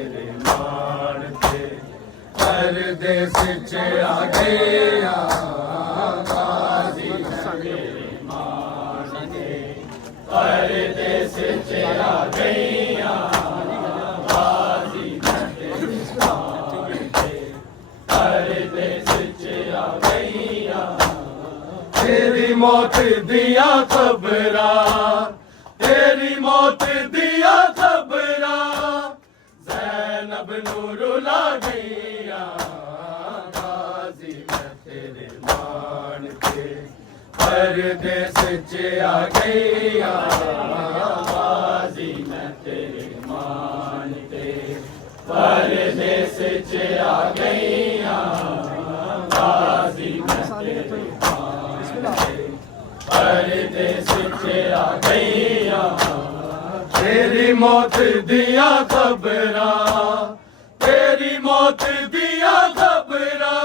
तेरे मान ते परदेस च आ गया गाजी मैं तेरे मान ते परदेस च आ गया गाजी मैं तेरे मान ते परदेस च आ गया तेरी मौत दिया खबरां तेरी मौत दिया खबरां ज़ैनब नूं रुला गईया गाजी मैं तेरे मान ते परदेस च आ गईया गाजी मैं तेरे मान ते परदेस च आ गईया गाजी मैं तेरे परदेस च आ गईया तेरी मौत दिया खबरां तेरी मौत दिया खबरां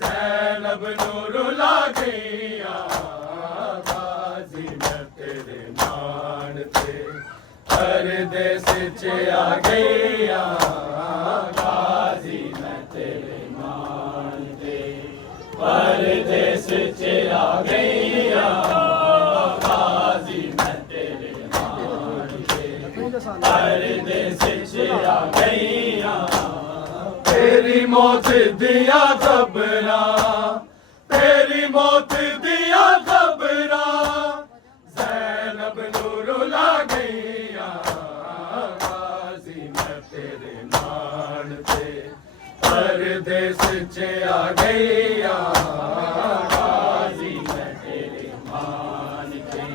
ज़ैनब नूं रुला गईया गाजी मैं तेरे मान ते परदेस च आ गईया गाजी मैं तेरे मान ते परदेस च आ गईया गाजी मैं तेरे मान ते परदेस च आ गईया तेरी मौत दिया खबरां तेरी मौत दिया खबरां ज़ैनब नूं रुला गईया गाजी मैं तेरे मान ते परदेस च आ गईया गाजी मैं तेरे मान ते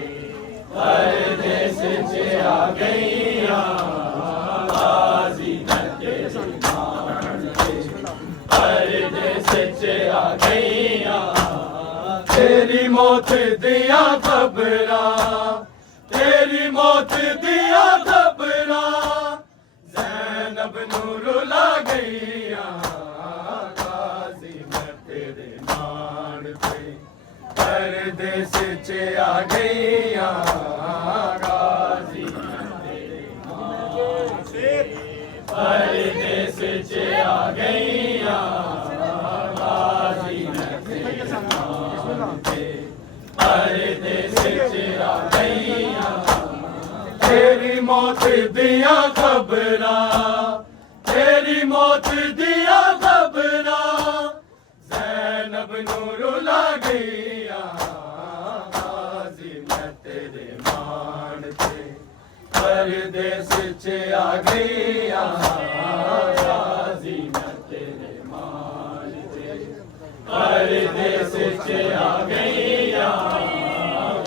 परदेस च आ गईया गाजी मैं तेरे मान ते परदेस च आ गईया तेरी मौत दिया खबरां तेरी मौत दिया खबरां ज़ैनब नूं रुला गईया गाजी मैं तेरे मान ते परदेस च आ गईया गाजी मैं तेरे मान ते परदेस च आ गईया गाजी मैं तेरे मान ते परदेस च आ गईया तेरी मौत दिया खबरां तेरी मौत दिया खबरां ज़ैनब नूं रुला गईया गाजी मैं तेरे मान ते परदेस च आ गईया गाजी मैं तेरे मान ते परदेस च आ गईया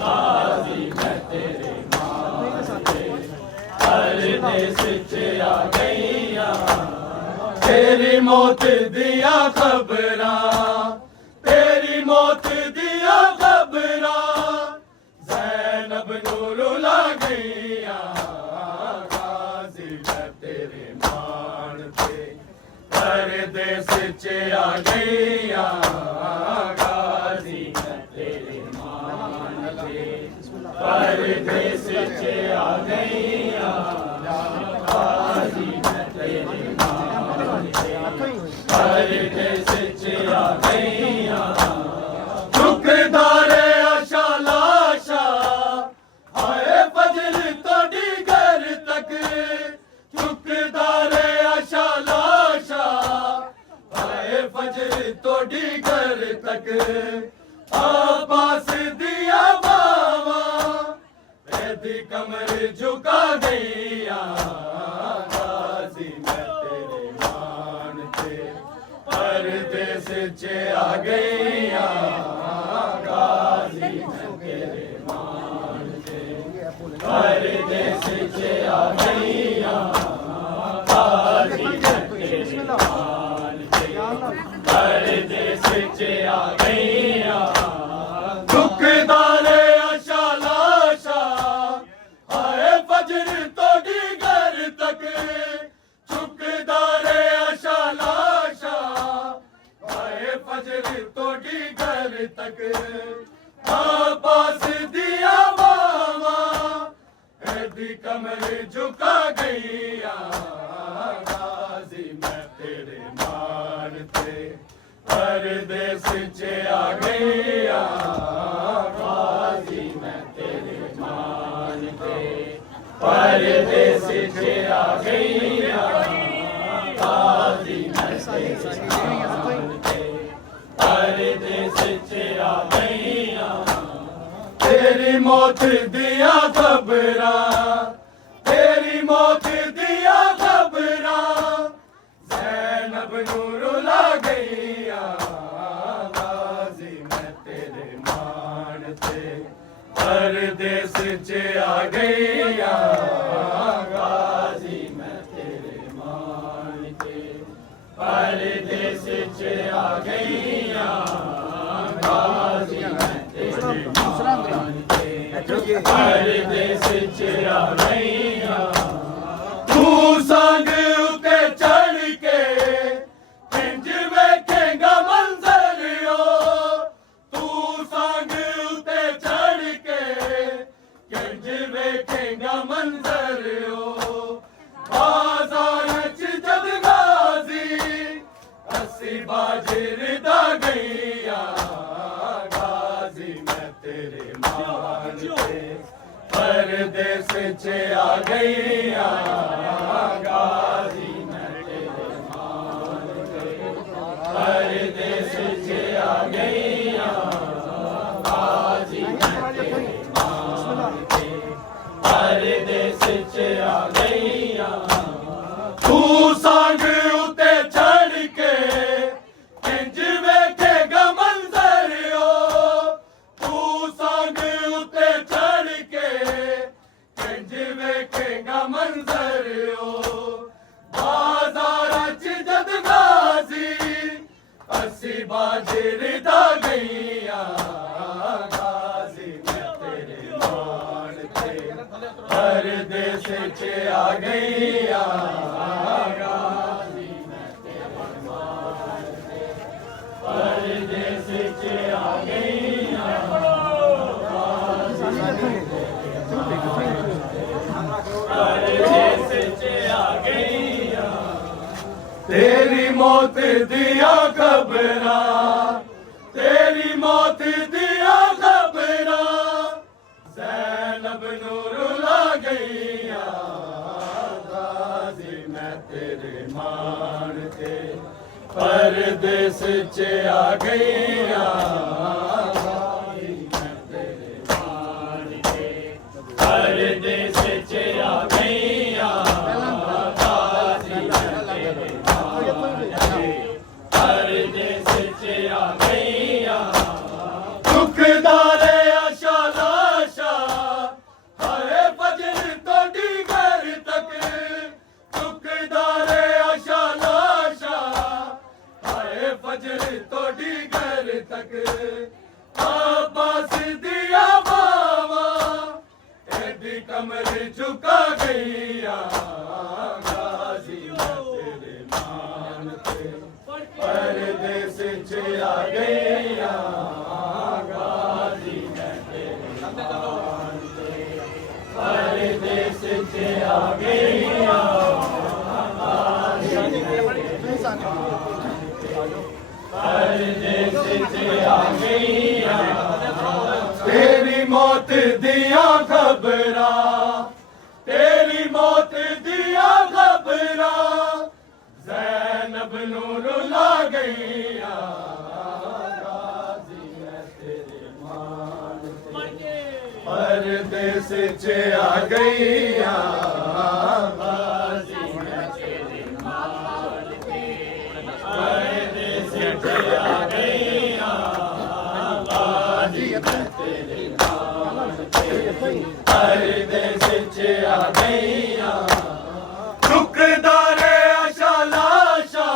गाजी मैं तेरे मान ते परदेस च आ गईया तेरी मौत दिया खबरां तेरी मौत दिया खबरां ज़ैनब नूं रुला गईया गाजी मैं तेरे मान ते परदेस च आ गईया गाजी मैं तेरे मान ते परदेस च आ गईया गाजी मैं तेरे मान ते परदेस च आ गईया चुकदारे आशा लाशा हाय फजल तोड़ी घर तक चुकदारे आशा लाशा हाय फजल तोड़ी घर तक आबास दिया बावा वेदी कमर झुका गईया गाजी मैं तेरे मान ते परदेस च आ गईया गाजी मैं तेरे मान ते परदेस च आ गईया गाजी मैं तेरे मान ते परदेस च आ गईया चुकदारे आशा लाशा हाय फजर तोड़ी घर तक चुकदारे आशा लाशा हाय फजर तोड़ी घर तक पास दिया बावा कमर झुका तेरी मौत दिया खबरां, तेरी मौत दिया खबरां, ज़ैनब नूं रुला गईयां, गाज़ी मैं तेरे मान ते परदेस च आ गईयां, गाज़ी मैं तेरे मान ते परदेस च आ गईयां, गाज़ी मैं तेरे मान ते परदेस च आ गईयां। तू संग उते चढ़ के इंज वेखेगा मंजरियो, तू संग उते चढ़ के इंज वेखेगा मंजरियो, बाजार च जद गाजी असी बाजिर दा गईयां, गाजी मैं तेरे मान ते परदेस च आ गईयां, गाजी मैं तेरे मान ते परदेस च आ गईयां, गाजी मैं तेरे मान ते परदेस च आ गईयां। तू संग उते चढ़ के इंज वेखेगा मंजरियो, तू संग उते चढ़ के इंज वेखेगा मंजरियो, बाजार च जद गाजी असी बाजिर दा गईयां, गाजी मैं तेरे मान ते परदेस च आ गईयां, गाजी मैं तेरे मान ते परदेस च आ गईयां, परदेस च आ गईयां। तेरी मौत दिया खबरां, तेरी मौत दिया खबरां, ज़ैनब नूं रुला गईयां, गाज़ी मैं तेरे मान ते परदेस च आ गईयां, गाज़ी मैं तेरे मान ते परदेस च आ गईयां, गाज़ी मैं तेरे मान ते परदेस च आ गईयां। दुखदारे आशा लाशा हाय फजर तोड़ी घर तक, दुखदारे आशा लाशा हाय फजर तोड़ी घर तक, आबास दिया बावा एडी कमर झुका गईयां, गाज़ी मैं तेरे मान ते परदेस च आ गईयां, गाज़ी मैं तेरे मान ते परदेस च आ गईयां, गाज़ी परदेस च आ गईयां। तेरी मौत दिया खबरां, तेरी मौत दिया खबरां, ज़ैनब नूं रुला गईयां, गाज़ी मैं तेरे मान ते परदेस च आ गईयां, गाज़ी मैं तेरे मान ते परदेस च आ गईयां, गाज़ी मैं तेरे मान ते परदेस च आ गईयां। दुखदारे आशा लाशा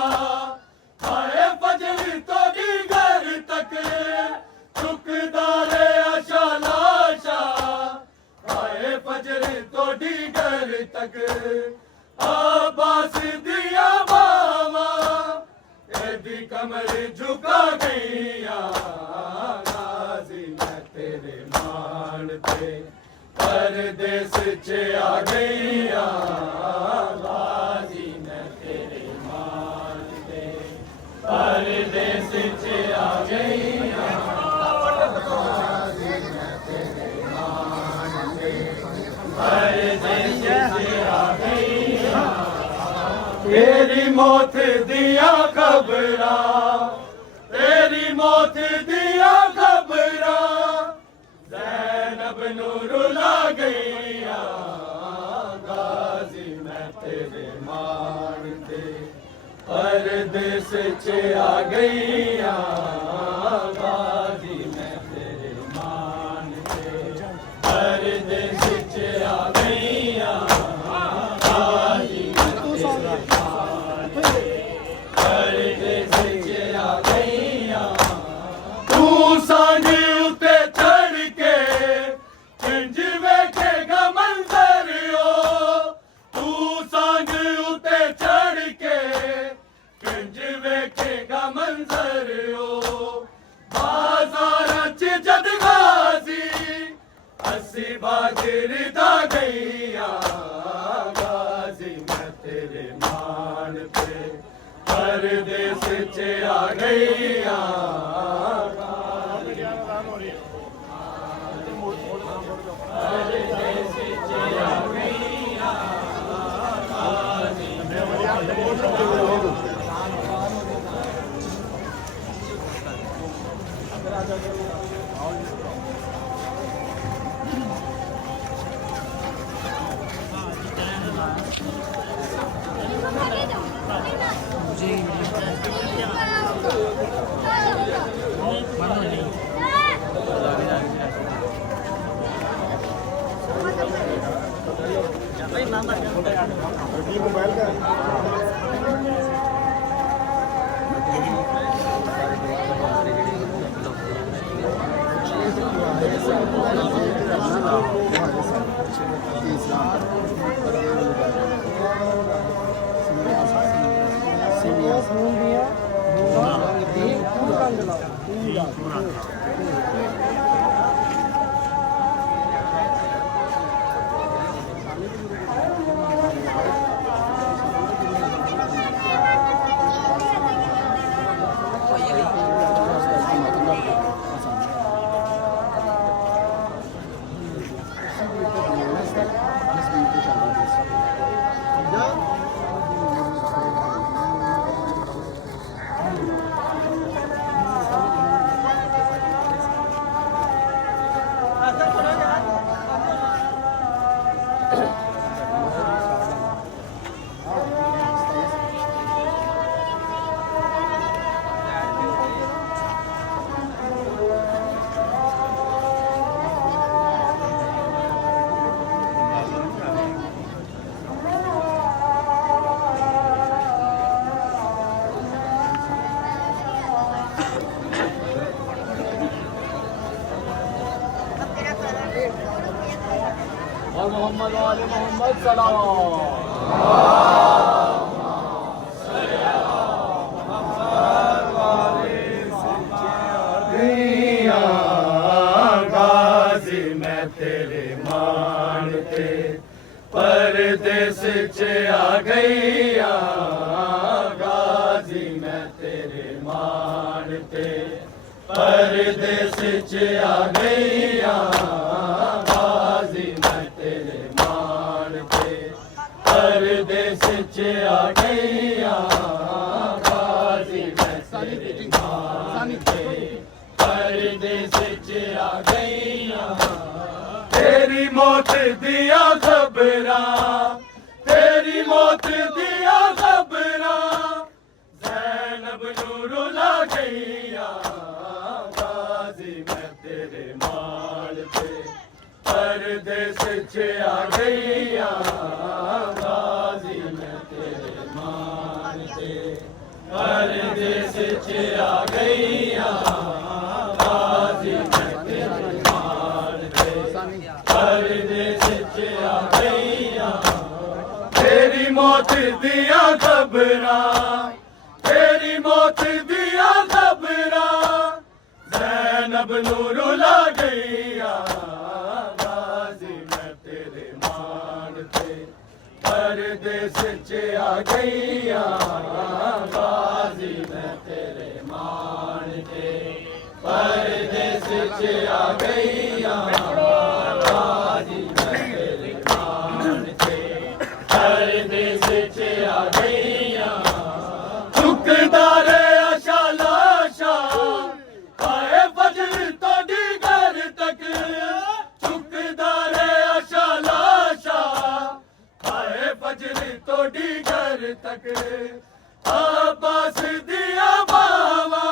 हाय फजर तोड़ी घर तक, दुखदारे आशा लाशा हाय फजर तोड़ी घर तक, आबास दिया बावा एदी कमर झुका गईयां, गाज़ी मैं तेरे मान ते परदेस च आ गईयां, गाज़ी मैं तेरे मान ते परदेस च आ गईयां, गाज़ी मैं तेरे मान ते परदेस च आ गईयां। तेरी मौत दिया खबरां, तेरी मौत दिया खबरां, ज़ैनब जैनब नू रुला गईया गाजी मैं तेरे मान ते परदेस च आ गईया गाजी मैं तेरे मान ते परदेस च आ गईया गाजी मैं तेरे मान ते परदेस च आ गईया तू सांझ उते चढ़ के पिंज वेखेगा मंजर ओ तू सांझ उते चढ़ के पिंज वेखेगा मंजर ओ बाजार च जद गाजी असी बाजिर दा गईया गाजी मैं तेरे मान पे परदेस च आ गईया मोबाइल का मोहम्मद वाले मोहम्मद गाजी मैं तेरे मान ते परदेस च आ गईया गाजी मैं तेरे मान ते परदेस च आ गईया परदेस च आ गईया गाजी मैं तेरे मान ते परदेस च आ गईया तेरी मौत दिया खबरां तेरी मौत दिया खबरां ज़ैनब नू रुला गईया गाजी मैं तेरे मान ते परदेस च आ गईया गाजी मैं तेरे मान ते परदेस च आ गईया गाजी मैं तेरे मान ते परदेस च आ गईया तेरी मौत दिया खबरां तेरी मौत दिया खबरां ज़ैनब नू रुला गईया परदेस च आ गईया गाजी मैं तेरे मान ते परदेस च आ गईया गाजी मैं तेरे मान ते परदेस च आ गईया चुकदारे आशा लाशा आए फजर तोड़ी घर तक चुक तक अब्बास दिया बावा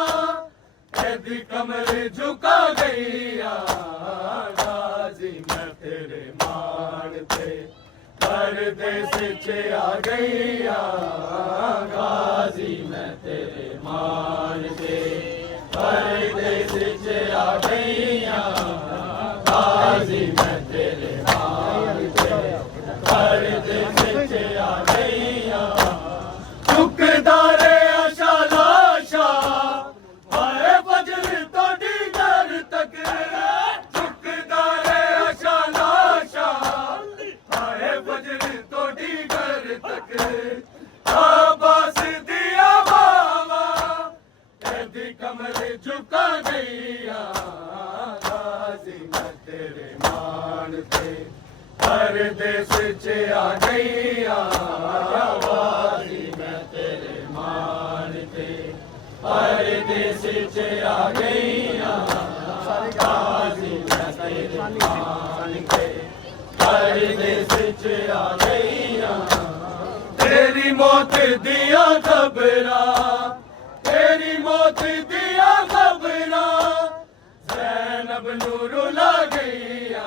यदि कमर झुका गईया गाजी मैं तेरे मान पे परदेस च आ गईया गाजी मैं तेरे मान पे परदेस च आ गईया गाजी मैं तेरे मान पे परदेस च आ गईया चुकदारे आशा लाशा आए फजर तो दीगर तक चुकदारे आशा लाशा आए फजर तो दीगर तक अब्बास दिया बाबा यदि कमर झुका गईया गाजी मैं तेरे मान पे परदेस च आ गईया गाजी मैं तेरे मान पे परदेस च आ गईया गाजी मैं तेरे मान पे परदेस च आ गईया तेरी मौत दिया खबरा तेरी मौत दिया खबरा ज़ैनब नूर ला गईया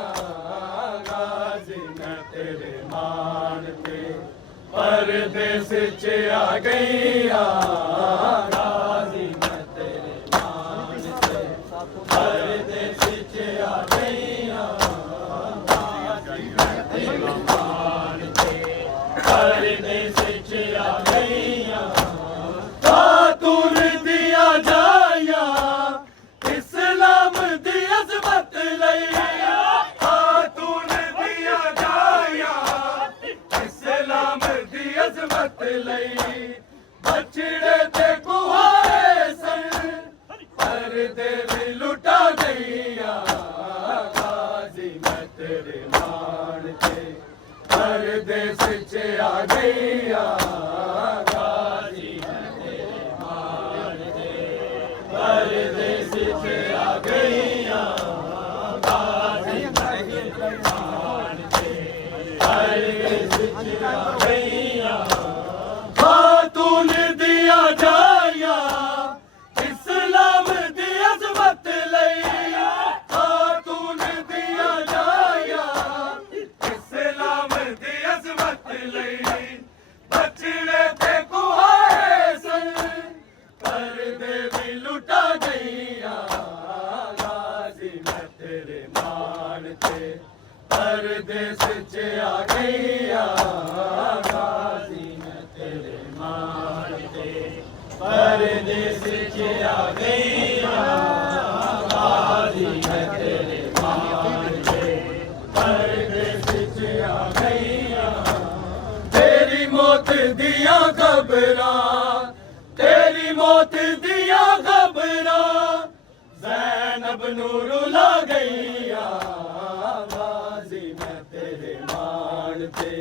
गाजी मैं तेरे मान पे परदेस च आ गईया गाजी मैं तेरे मान पे परदेस च आ गईया गाजी मैं तेरे मान पे परदेस च आ गईया खातून दिया जाया इस्लाम दी अज़मत लई खातून दिया जाया इस्लाम दी अज़मत लई बछड़े ते कुहारे सन पर्दे भी लुटा गईया गाजी मैं तेरे मान पे परदेस च आ गईया गाजी मैं तेरे मान पे परदेस च आ गईया गाजी मैं तेरे मान पे परदेस च आ गईया खातून दिया जाया इस्लाम दी अज़मत लई खातून दिया जाया इस्लाम दी अज़मत लई बछड़े ते कुहारे सन पर्दे भी लुटा गईया गाजी मैं तेरे मान पे परदेस च आ गईया गाजी मैं तेरे मान पे परदेस च आ गईया गाजी मैं तेरे मान पे परदेस च आ गईया तेरी मौत दिया खबरा तेरी मौत दिया खबरा ज़ैनब नूर ला गईया गाजी मैं तेरे मान पे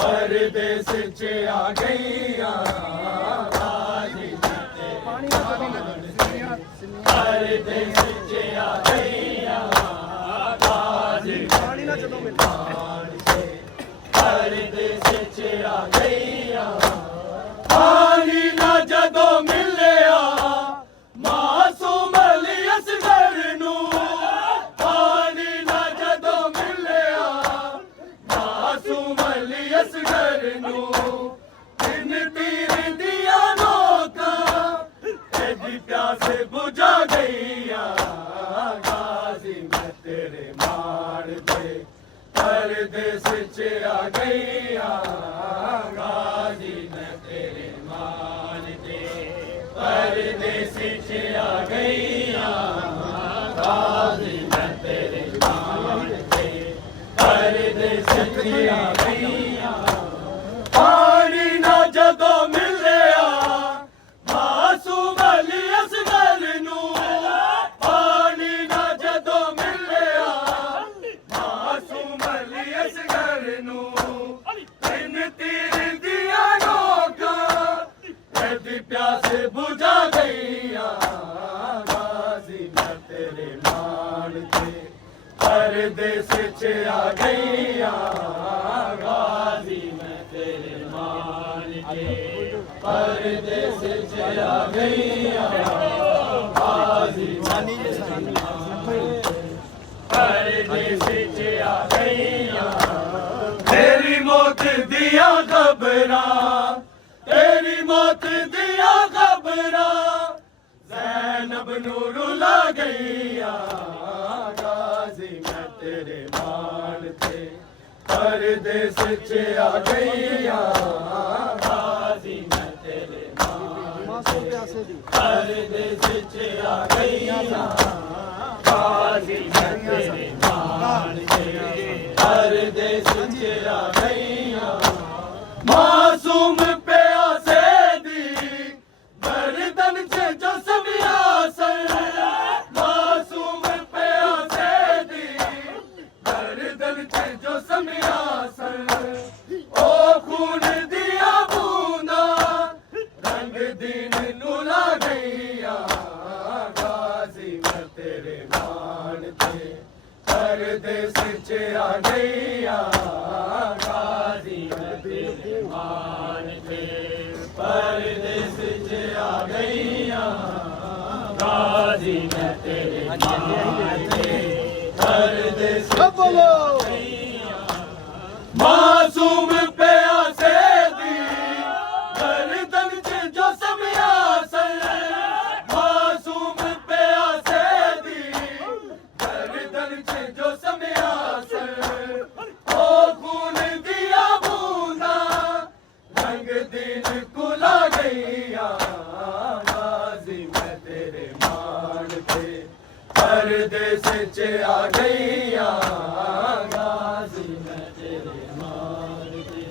परदेस च आ गईया गाजी मैं तेरे मान पे परदेस च आ गईया गाजी मैं तेरे मान पे परदेस च आ गईया पानी ना जदों मिलिया मासूम अली असगर नू पानी ना जदों मिलिया मासूम अली असगर नू दिन तीर दिया नोका तेरी प्यास बुझा गईया गाजी मैं तेरे मान पे परदेस च आ गईया गाजी मैं तेरे मान पे परदेस च आ गईया गाजी मैं तेरे मान पे परदेस च आ गईया पानी ना जदों मिलिया मासूम अली असगर नू पानी ना जदों मिलिया मासूम अली असगर नू दिन तीर दिया नोका यदि प्यास बुझा गईया गाजी मैं तेरे मान पे परदेस च आ गईया गाजी मैं तेरे मान पे परदेस च आ गईया गाजी परदेस च आ गईया तेरी मौत दिया खबरां तेरी मौत दिया खबरां ज़ैनब नू रुला गईया गाजी मैं तेरे मान थे परदेस च आ गईया गाजी मैं तेरे मान थे परदेस च आ गईया गाजी मैं तेरे मान थे परदेस च आ गईया मासूम प्यासे दी गर्दन च जो समियासन मासूम प्यासे दी गर्दन च जो समियासन ओ खून दिया बूंदा रंग दीन नुला गईया गाजी मैं तेरे मान थे परदेस च आ गईया गाजी मैं तेरे मान थे परदेस च आ गईया गाजी मैं तेरे मान थे परदेस च आ गईया मासूम प्यासे दी गर्दन च जो समियासन मासूम प्यासे दी गर्दन च जो समियासन ओ खून दिया बूंदा रंग दिन कुला गईया गाजी मैं तेरे मान थे परदेस च आ गईया गाजी मैं तेरे मान थे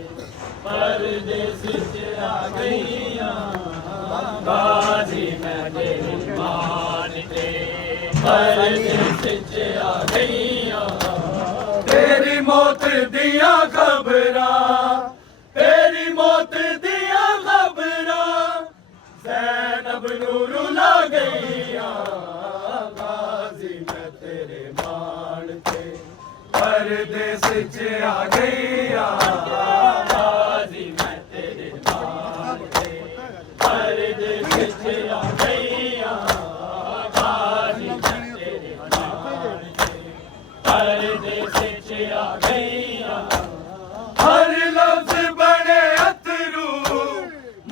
परदेस च आ गईया गाजी मैं तेरे मान थे परदेस च आ गईया तेरी मौत दिया खबरां तेरी मौत दिया खबरां ज़ैनब नू रुला गईया गाजी मैं तेरे मान थे परदेस च आ गईया गाजी मैं तेरे मान थे परदेस च आ गईया गाजी मैं तेरे मान थे परदेस च आ गईया हर लफ्ज बने अतरू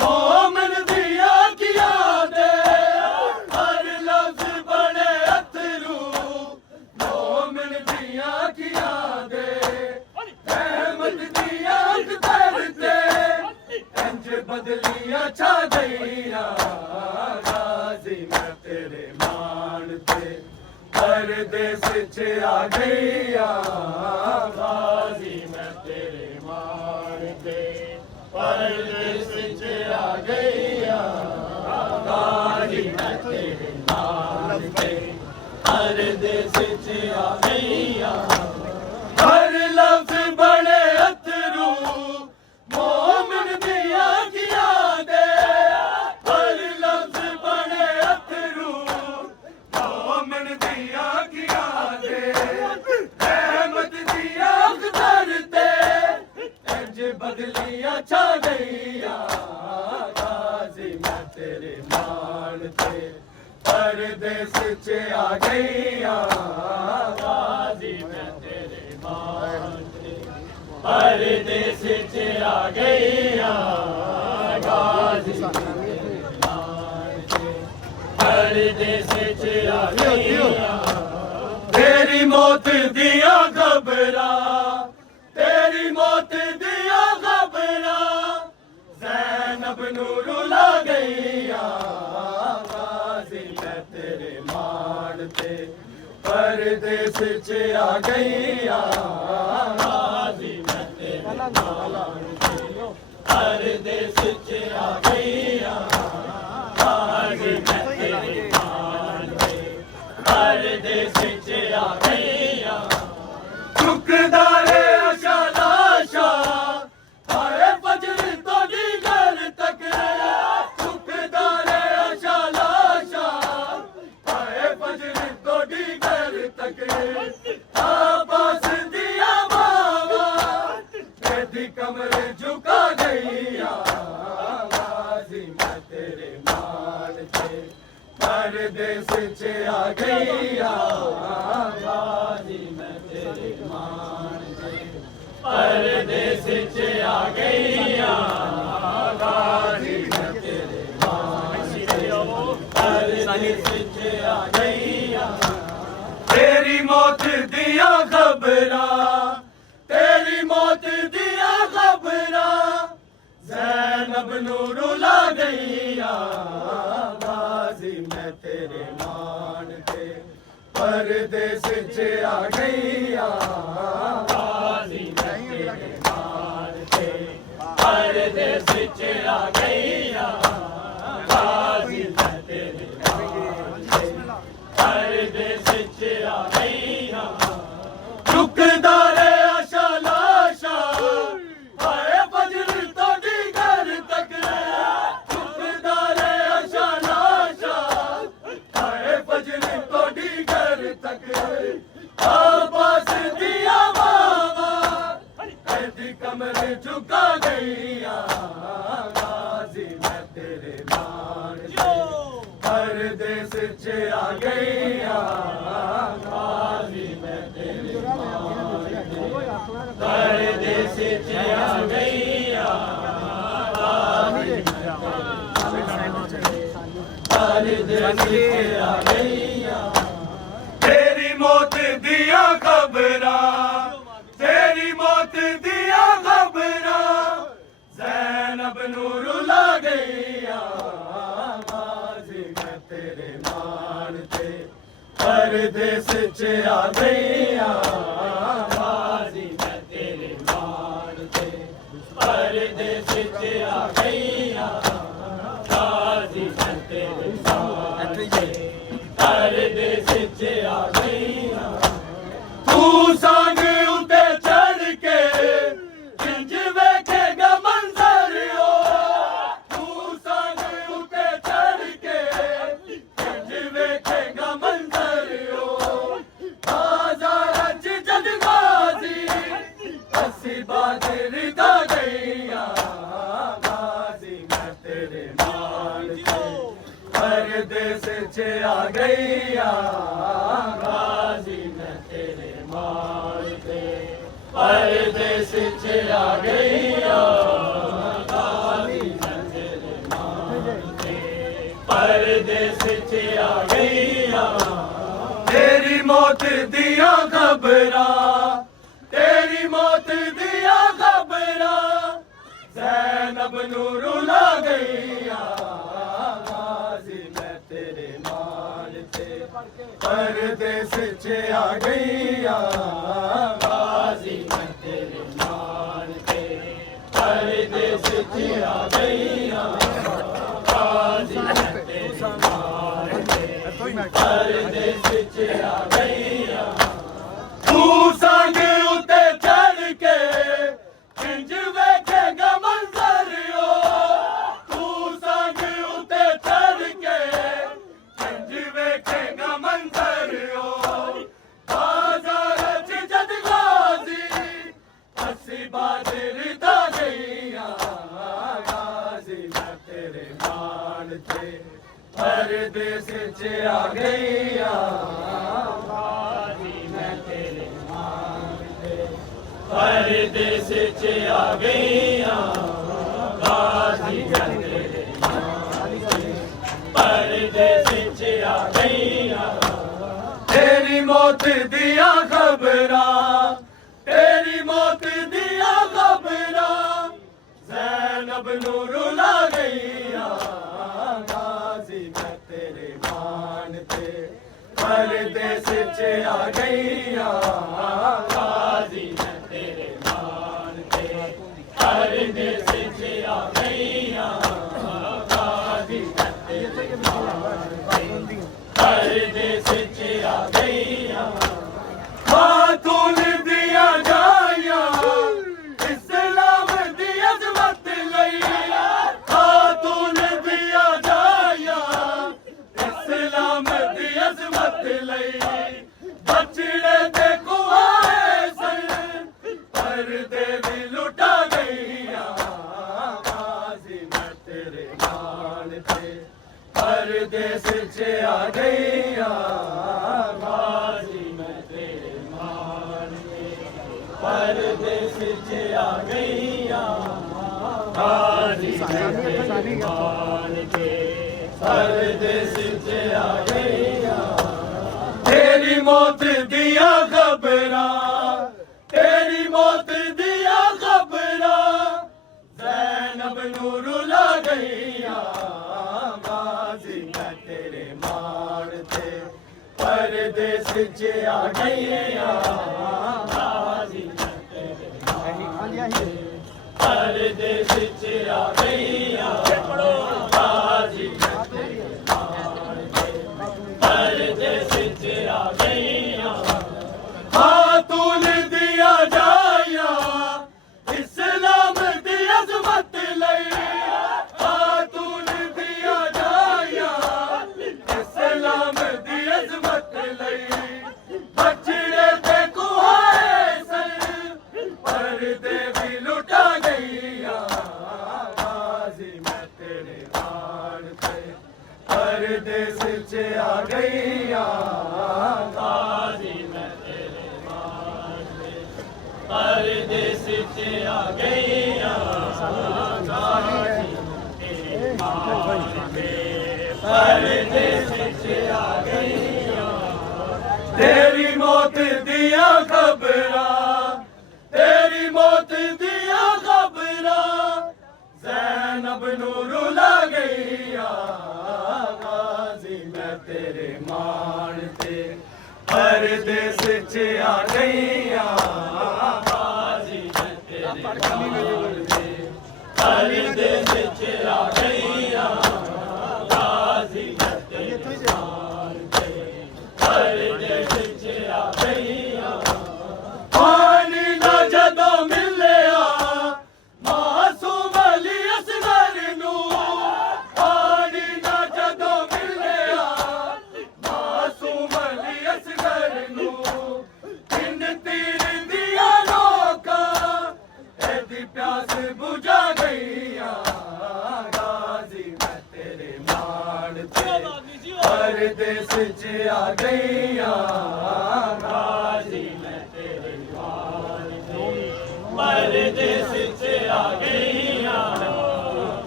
मोमन दिया किया दे हर लफ्ज बने अतरू मोमन दिया किया दे रहमत दिया करते इंज बदलिया छा गईया गाजी मैं तेरे मान थे परदेस च आ गईया गाजी मैं तेरे मान थे परदेस च आ गईया गाजी मैं तेरे मान थे परदेस च आ गईया हर लफ्ज बड़े अतरू मोमिन दिया किया दे हर लफ्ज बड़े अतरू मोमिन दिया किया दे रहमत दिया करते इंज बदलिया छा गईया गाजी मैं तेरे मान थे परदेस च आ गईया गाजी मैं तेरे मान थे परदेस च आ गईया गाजी मैं तेरे मान थे परदेस च आ गईया तेरी मौत दिया खबरां तेरी मौत दिया खबरां ज़ैनब नू रुला गईया गाजी मैं तेरे मान थे परदेस च आ गईया गाजी मैं तेरे मान थे परदेस च आ गईया गाजी मैं तेरे मान थे परदेस च आ गईया चुकदारे आशा लाशा आए फजर तो दीगर तक चुकदारे आशा लाशा आए फजर तो दीगर तक आबास दिया बाबा कमर झुका गईया परदेस च आ गईया गाजी मैं तेरे मान ते परदेस च आ गईया गाजी मैं तेरे मान ते परदेस च आ गईया तेरी मौत दिया खबरां तेरी मौत दिया खबरां ज़ैनब नू रुला गईया गाजी मैं तेरे मान ते परदेस च आ गईया गाजी मैं तेरे मान ते परदेस च आ गईया गाजी मैं तेरे मान ते परदेस च आ गईया चुकदारे आशा लाशा आए फजर तोड़ी घर तक चुकदारे आशा लाशा आए फजर तोड़ी घर तक आबास दिया बाबा कैदी कमर झुका गईया गाजी मैं तेरे मान ते परदेस च आ गईया गाजी मैं तेरे परदेस च आ गईया परदेस च आ गईया तेरी मौत दिया खबरां तेरी मौत दिया खबरां ज़ैनब नू रुला गईया गाजी मैं तेरे मान ते परदेस च आ गईया गाजी मैं तेरे मान ते परदेस च आ गईया गाजी मैं तेरे मान ते परदेस च आ गईया तू संग उते चढ़ के इंज वेखेगा मंजर ओ तू संग उते चढ़ के इंज वेखेगा मंजर ओ बाजार च जद गाजी असी बादर दा गईया गाजी मैं तेरे मान ते परदेस च आ गईया गाजी मैं तेरे मान ते परदेस च आ गईया गाजी मैं तेरे मान ते परदेस च आ गईया तेरी मौत दिया खबरां तेरी मौत दिया खबरां ज़ैनब नू रुला गईया गाजी मैं तेरे मान ते परदेस च आ गईया गाजी मैं तेरे मान ते परदेस च आ गईया गाजी मैं तेरे मान ते परदेस च आ गईया तू संग उते चढ़ के इंज वेखेगा मंजर ओ तू संग उते चढ़ के इंज वेखेगा मंजर ओ बाजार च जद गाजी असी बादर दा गईया गाजी मैं तेरे मान ते परदेस च आ गईया गाजी मैं तेरे मान ते परदेस च आ गईया गाजी मैं तेरे मान ते परदेस च आ गईया तेरी मौत दिया खबरां तेरी मौत दिया खबरां ज़ैनब नू रुला गईया गाजी मैं तेरे मान ते परदेस च आ गईया गाजी मैं तेरे मान ते परदेस च आ गईया गाजी मैं तेरे मान ते परदेस च आ गईया खातून दिया जाया इस्लाम दी अज़मत लई खातून दिया जाया इस्लाम दी अज़मत लई बचड़े ते कुआए सन पर्दे भी लुटा गईया गाजी मैं तेरे मान ते परदेस च आ गईया गाजी मैं तेरे मान के परदेस च आ गईया गाजी मैं तेरे मान के परदेस च आ गईया तेरी मौत दिया खबरां तेरी मौत दिया खबरां ज़ैनब नू रुला गईया गाजी मैं तेरे मान ते परदेस च आ गईया गाजी मैं तेरे मान ते परदेस च आ गईया गाजी मैं तेरे मान ते परदेस च आ गईया खातून दिया जाया इस्लाम दी अज़मत लई खातून दिया जाया इस्लाम दी अज़मत लई बछड़े पे कुहाए सर पर्दे भी लुटा गईया गाजी मैं तेरे मान ते परदेस च आ गईया गाजी मैं तेरे मान ते परदेस च आ गईया गाजी तेरे मान ते परदेस च आ गईया तेरी मौत दिया खबरां तेरी मौत दिया खबरां ज़ैनब नू रुला गईया गाजी मैं तेरे मान ते परदेस च आ गईया गाजी मैं तेरे मान ते परदेस च आ गईया गाजी मैं तेरे मान ते परदेस च आ गईया पानी ना जदों मिलिया मासूम अली असगर नू पानी ना जदों मिलिया मासूम अली असगर नू तिन तीर दिया नोका एदी प्यास बुझा गईया गाजी मैं तेरे मान ते परदेस च आ गईया गाजी मैं तेरे मान ते परदेस च आ गईया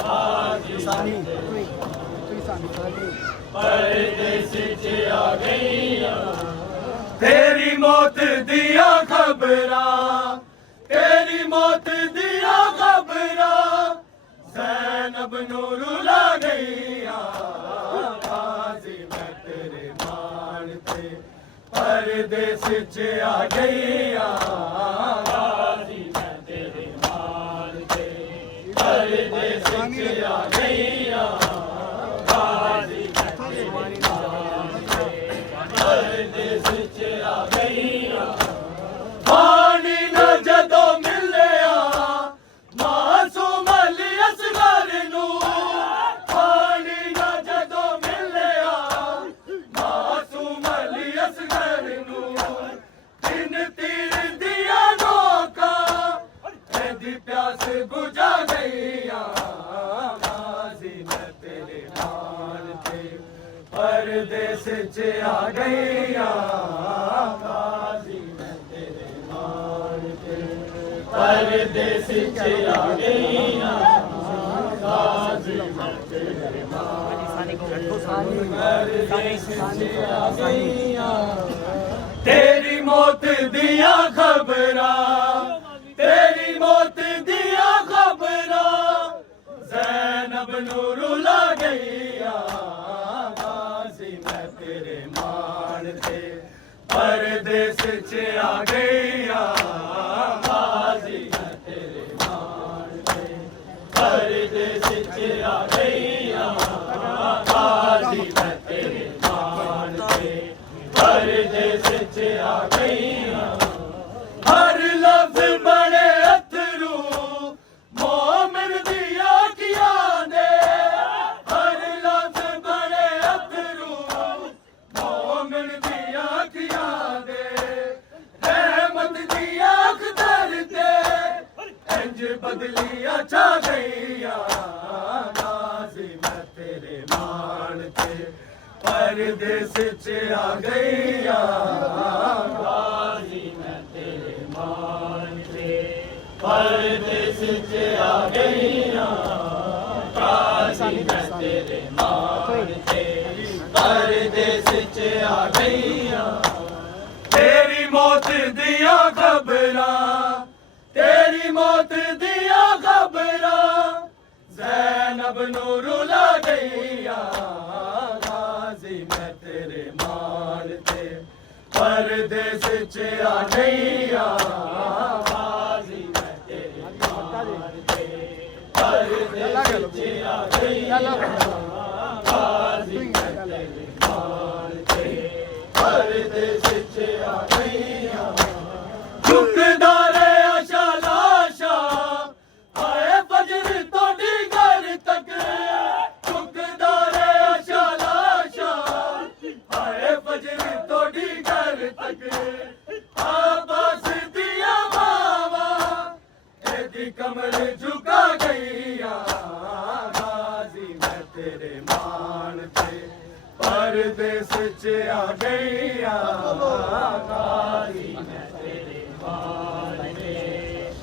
गाजी परदेस च आ गईया तेरी मौत दिया खबरां तेरी मौत दिया खबरां ज़ैनब नू रुला गईया गाजी मैं तेरे मान ते परदेस च आ गईया गाजी मैं तेरे मान ते परदेस च आ गईया गाजी मैं तेरे मान ते परदेस च आ गईया पानी न जदों मिलिया मासूम अली असगर नू पानी न जदों मिलिया मासूम अली असगर नू तिन तीर दिया नोका एदी प्यास बुझा गईया गाजी मैं तेरे मान ते परदेस च आ गईया गाजी मैं तेरे मान ते परदेस च आ गईया गाजी मैं तेरे मान परदेस च आ गईया तेरी मौत दिया खबरां तेरी मौत दिया खबरां ज़ैनब नू रुला गईया गाजी मैं तेरे मान ते परदेस च आ गईया गाजी मैं तेरे मान ते परदेस च आ गईया गाजी मैं तेरे मान ते परदेस च आ गईया हर लफ्ज़ बड़े अथरू मोमिन दिया किया दे ते परदेस च आ गईया गाजी मैं तेरे मान ते परदेस च आ गईया गाजी मैं तेरे मान ते परदेस च आ गईया तेरी मौत दिया खबरां तेरी मौत दिया खबरां ज़ैनब नूं रुला गईया गाजी मैं तेरे मान ते परदेस च आ गईया गाजी मैं तेरे मान ते परदेस च आ गईया गाजी मैं तेरे मान ते परदेस च आ गईया चुकदारे आशा लाशा आए फजर तोड़ी घर तक चुकदारे आशा लाशा आए फजर तोड़ी घर तक आबास दिया बाबा तेरी कमर झुका गईया गाजी मैं तेरे मान ते परदेस च आ गईया गाजी मैं तेरे मान ते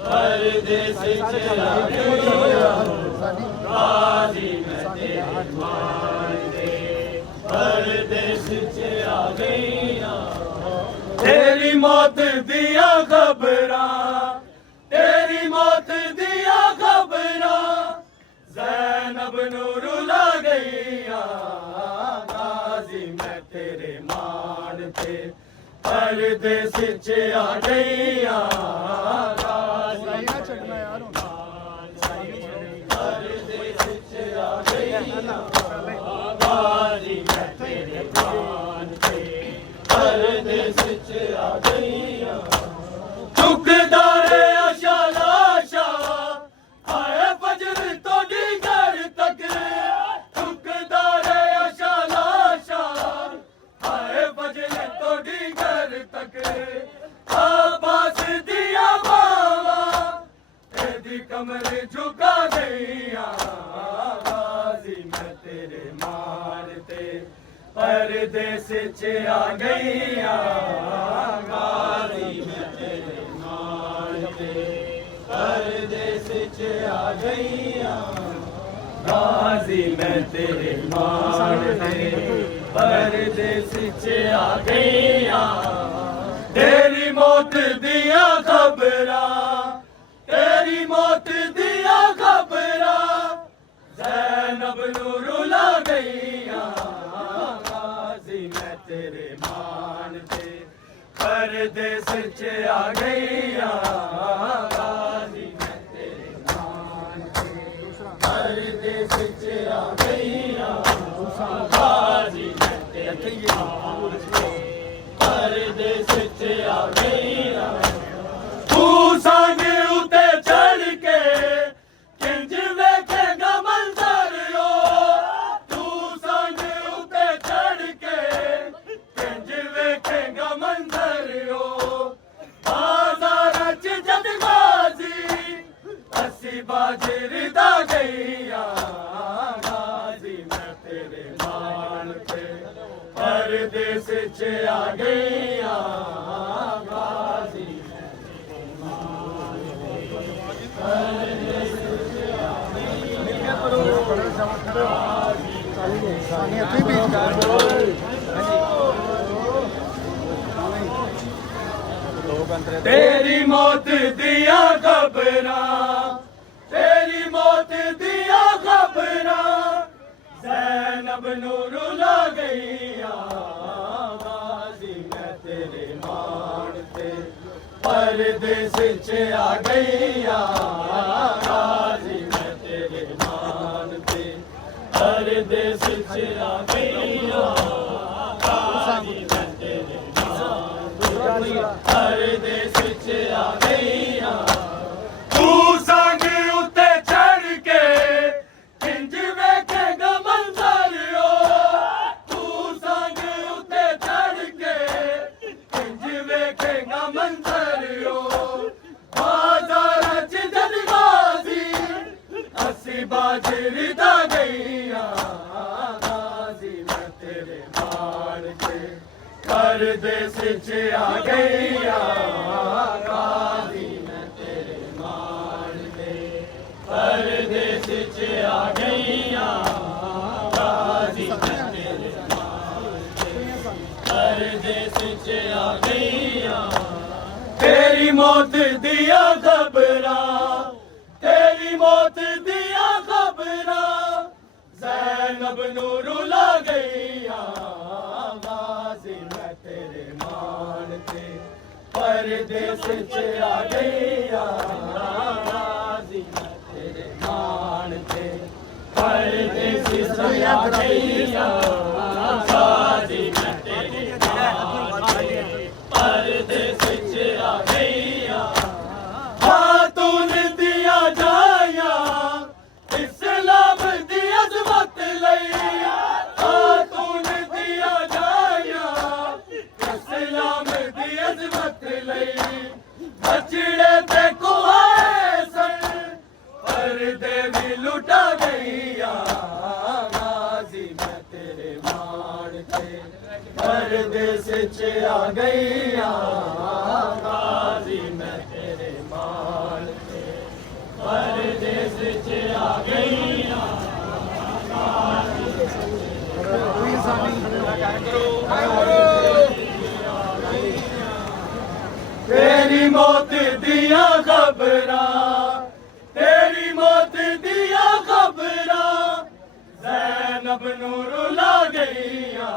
परदेस च आ गईया गाजी मैं तेरे मान ते परदेस च आ गईया तेरी मौत दिया खबरां तेरी मौत दिया खबरां ज़ैनब नूं रुला गईया गाजी मैं तेरे मान ते परदेस च आ गईया गाजी मैं तेरे मान ते परदेस च आ गईया गाजी मैं तेरे मान ते परदेस च आ गईया चुकदारे आशा लाशा आए फजर तोड़ी घर तक चुकदारे आशा लाशा आए फजर तोड़ी घर तक आबास दिया बाबा तेरी कमर झुका गईया गाजी मैं तेरे मान ते परदेस च आ गईया गाजी मैं तेरे मान ते परदेस च आ गईया गाजी मैं तेरे मान ते परदेस च आ गईया तेरी मौत दिया खबरां तेरी मौत दिया खबरां ज़ैनब नूं रुला गईया गाजी मैं तेरे मान ते परदेस च आ गईया गाजी मैं तेरे मान ते परदेस च आ गईया गाजी मैं तेरे मान ते परदेस च आ गईया तू संग उते चढ़ के किंज वेखेगा मंजर ओ तू संग उते चढ़ के किंज वेखेगा मंजर ओ बाजार च जद गाजी असी बाजर दा गईया गाजी मैं तेरे मान ते परदेस च आ गईया गाजी तेरी मौत दिया खबरां तेरी मौत दिया खबरां ज़ैनब नूं रुला गईया गाजी मैं तेरे मान ते परदेस च आ गईया गाजी मैं तेरे मान ते परदेस च आ गईया गाजी मैं तेरे मान ते परदेस च आ गईया तू संग उते चढ़ के किंज वेखेगा मंजर ओ तू संग उते चढ़ के किंज वेखेगा मंजर ओ बाजार च जद गाजी असी बाजर दा गईया गाजी परदेस च आ गईया गाजी मैं तेरे मान ते परदेस च आ गईया गाजी मैं तेरे मान ते परदेस च आ गईया तेरी मौत दिया खबरा तेरी मौत दिया खबरा ज़ैनब नू रुला गईया गाजी मैं तेरे मान ते परदेस च आ गईया गाजी मैं तेरे मान ते परदेस च आ गईया गाजी मैं तेरे मान ते परदेस च आ गईया खातून दिया जाया इस्लाम दी अज़मत लई खातून दिया जाया इस्लाम दी अज़मत लई बचड़े ते कुआए सन पर्दे भी लुटा गईया गाजी मैं तेरे मान ते परदेस च आ गईया गाजी मैं तेरे मान ते परदेस च आ गईया तेरी मौत दिया खबरा तेरी मौत दिया खबरा ज़ैनब नू रुला गईया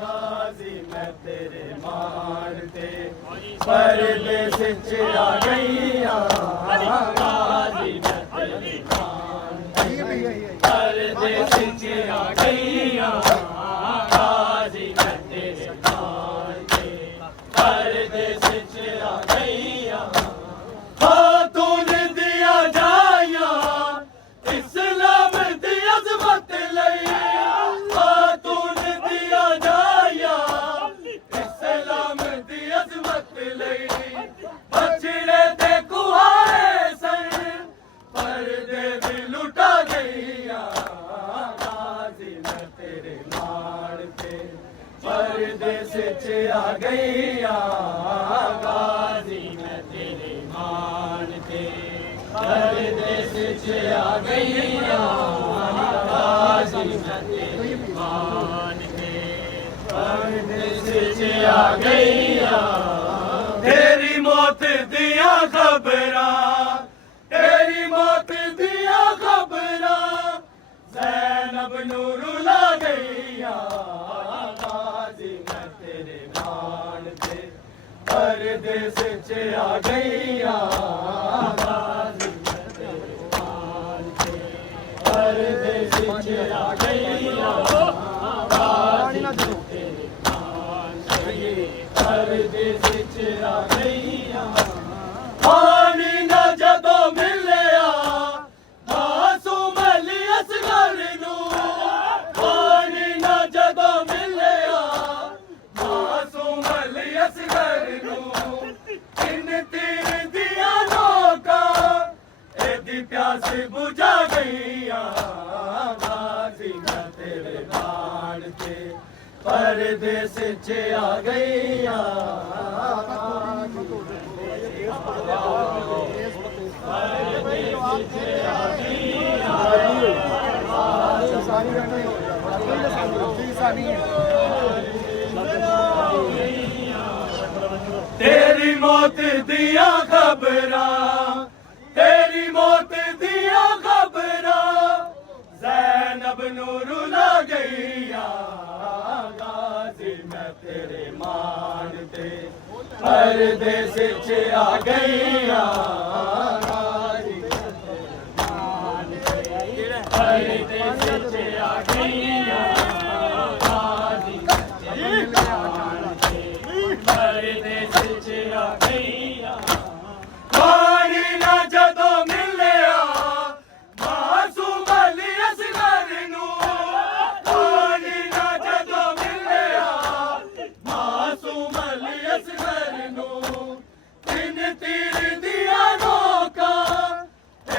गाजी मैं तेरे मान ते परदेस च आ गईया गाजी मैं तेरे मान ते परदेस च आ गईया गाजी मैं तेरे मान ते परदेस च आ गईया खातून दिया जाया इस्लाम दी अज़मत लई खातून दिया जाया इस्लाम दी अज़मत लई बचड़े ते कुआए सन पर्दे भी लुटा गईया गाजी मैं तेरे मान ते परदेस च आ गईया गाजी मैं तेरे मान ते परदेस च आ गईया गाजी मैं तेरे मान ते परदेस च आ गईया तेरी मौत दिया खबरा तेरी मौत दिया खबरा ज़ैनब नू रुला गईया गाजी मैं तेरे मान ते परदेस च आ गईया गाजी मैं तेरे मान ते परदेस च आ गईया गाजी मैं तेरे मान ते परदेस च आ गईया पानी ना जदों मिलिया मासूम अली असगर नू पानी ना जदों मिलिया मासूम अली असगर नू इन तीर दिया नौका एदी प्यास बुझा गईया गाजी मैं तेरे मान ते परदेस च आ गईया तेरी मौत दिया खबरा तेरी मौत दिया खबरा ज़ैनब नू रुला गईया गाजी मैं तेरे मान ते परदेस च आ गईया गाजी मैं तेरे मान ते परदेस च आ गईया गाजी मैं तेरे मान ते परदेस च आ गईया पानी ना जदों मिलिया मासूम अली असगर नू पानी ना जदों मिलिया मासूम अली असगर नू तीन तीर दिया नौका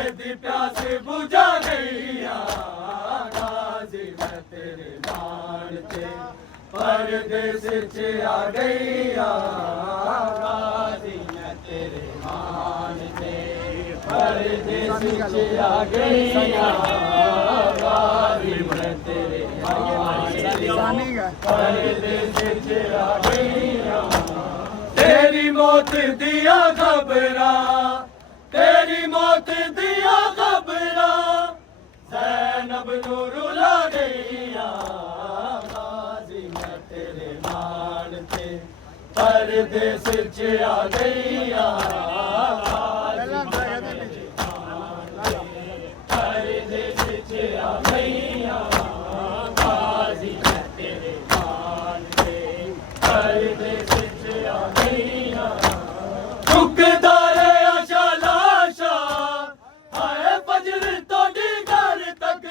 एदी प्यास बुझा गईया गाजी मैं तेरे मान ते परदेस च आ गईया गाजियां तेरे मान ते परदेस च आ गईया गाजियां तेरे मान ते परदेस च आ गईया तेरी मौत दिया खबरा तेरी मौत दिया खबरा ज़ैनब नू रुला गईया गाजियां तेरे मान ते परदेस च आ गईया परदेस च आ गईया गाजियां तेरे मान ते परदेस च आ गईया चुकदारे आशा लाशा हाय फजर तोड़ी घर तक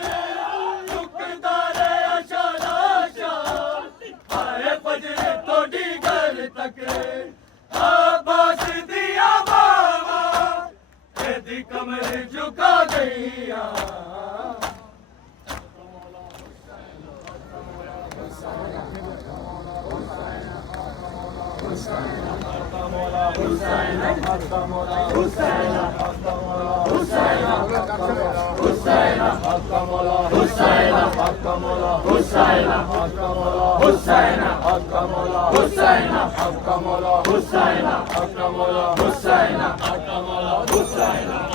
चुकदारे आशा लाशा हाय फजर तोड़ी घर तक आबास दिया बाबा तेरी कमर झुका गईया Hussaina